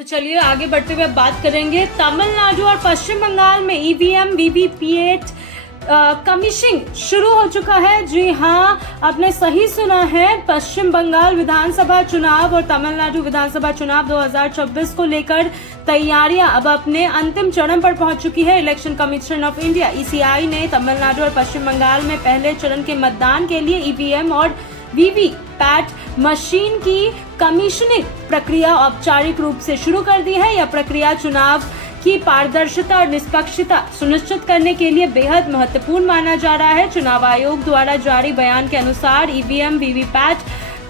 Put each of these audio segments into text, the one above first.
तो चलिए आगे बढ़ते हुए बात करेंगे। तमिलनाडु और पश्चिम बंगाल में ईवीएम वीवीपीएट कमीशनिंग शुरू हो चुका है। जी हाँ, आपने सही सुना है। पश्चिम बंगाल विधानसभा चुनाव और तमिलनाडु विधानसभा चुनाव 2024 को लेकर तैयारियां अब अपने अंतिम चरण पर पहुंच चुकी है। Election commission of India ECI ने तमिलनाडु और पश्चिम बंगाल में पहले चरण के मतदान के लिए ईवीएम और वीवीपैट मशीन की कमीशनिंग प्रक्रिया औपचारिक रूप से शुरू कर दी है। यह प्रक्रिया चुनाव की पारदर्शिता और निष्पक्षता सुनिश्चित करने के लिए बेहद महत्वपूर्ण माना जा रहा है। चुनाव आयोग द्वारा जारी बयान के अनुसार ईवीएम वीवीपैट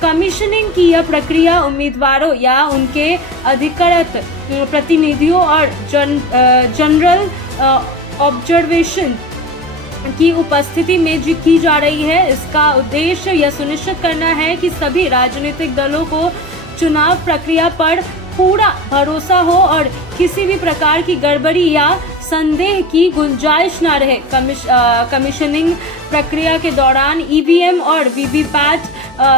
कमीशनिंग की यह प्रक्रिया उम्मीदवारों या उनके अधिकृत प्रतिनिधियों और जनरल ऑब्जर्वेशन की उपस्थिति में की जा रही है। इसका उद्देश्य यह सुनिश्चित करना है कि सभी राजनीतिक दलों को चुनाव प्रक्रिया पर पूरा भरोसा हो और किसी भी प्रकार की गड़बड़ी या संदेह की गुंजाइश न रहे। कमीशनिंग प्रक्रिया के दौरान ईवीएम और वीवीपैट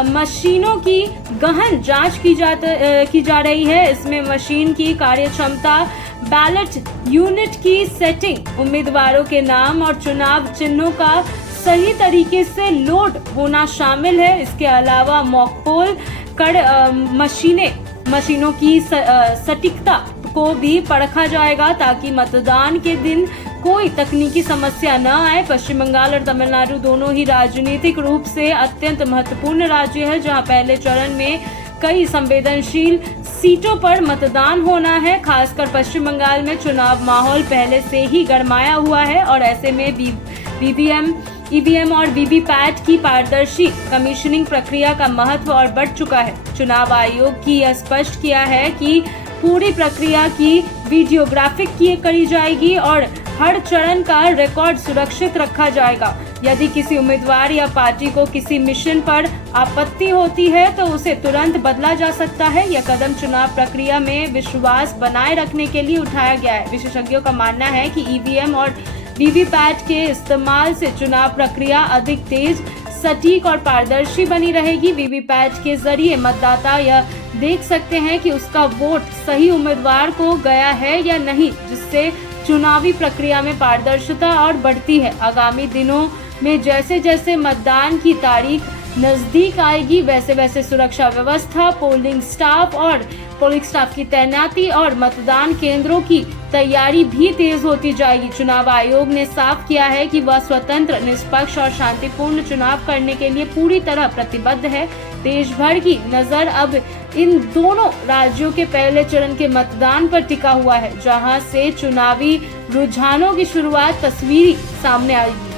मशीनों की गहन जांच की जा रही है। इसमें मशीन की कार्यक्षमता, बैलेट यूनिट की सेटिंग, उम्मीदवारों के नाम और चुनाव चिन्हों का सही तरीके से लोड होना शामिल है। इसके अलावा मॉकपोल कर मशीनों की सटीकता को भी परखा जाएगा ताकि मतदान के दिन कोई तकनीकी समस्या न आए। पश्चिम बंगाल और तमिलनाडु दोनों ही राजनीतिक रूप से अत्यंत महत्वपूर्ण राज्य है, जहां पहले चरण में कई संवेदनशील सीटों पर मतदान होना है। खासकर पश्चिम बंगाल में चुनाव माहौल पहले से ही गरमाया हुआ है और ऐसे में ईवीएम और वीवीपैट की पारदर्शी कमीशनिंग प्रक्रिया का महत्व और बढ़ चुका है। चुनाव आयोग की यह स्पष्ट किया है कि पूरी प्रक्रिया की वीडियोग्राफिक करी जाएगी और हर चरण का रिकॉर्ड सुरक्षित रखा जाएगा। यदि किसी उम्मीदवार या पार्टी को किसी मिशन पर आपत्ति होती है तो उसे तुरंत बदला जा सकता है। यह कदम चुनाव प्रक्रिया में विश्वास बनाए रखने के लिए उठाया गया है। विशेषज्ञों का मानना है कि ईवीएम और वीवीपैट के इस्तेमाल से चुनाव प्रक्रिया अधिक तेज, सटीक और पारदर्शी बनी रहेगी। वीवीपैट के जरिए मतदाता यह देख सकते हैं कि उसका वोट सही उम्मीदवार को गया है या नहीं, जिससे चुनावी प्रक्रिया में पारदर्शिता और बढ़ती है। आगामी दिनों में जैसे जैसे मतदान की तारीख नजदीक आएगी वैसे वैसे सुरक्षा व्यवस्था, पोलिंग स्टाफ की तैनाती और मतदान केंद्रों की तैयारी भी तेज होती जाएगी। चुनाव आयोग ने साफ किया है कि वह स्वतंत्र, निष्पक्ष और शांतिपूर्ण चुनाव करने के लिए पूरी तरह प्रतिबद्ध है। देश भर की नजर अब इन दोनों राज्यों के पहले चरण के मतदान पर टिका हुआ है, जहां से चुनावी रुझानों की शुरुआत तस्वीरी सामने आएगी।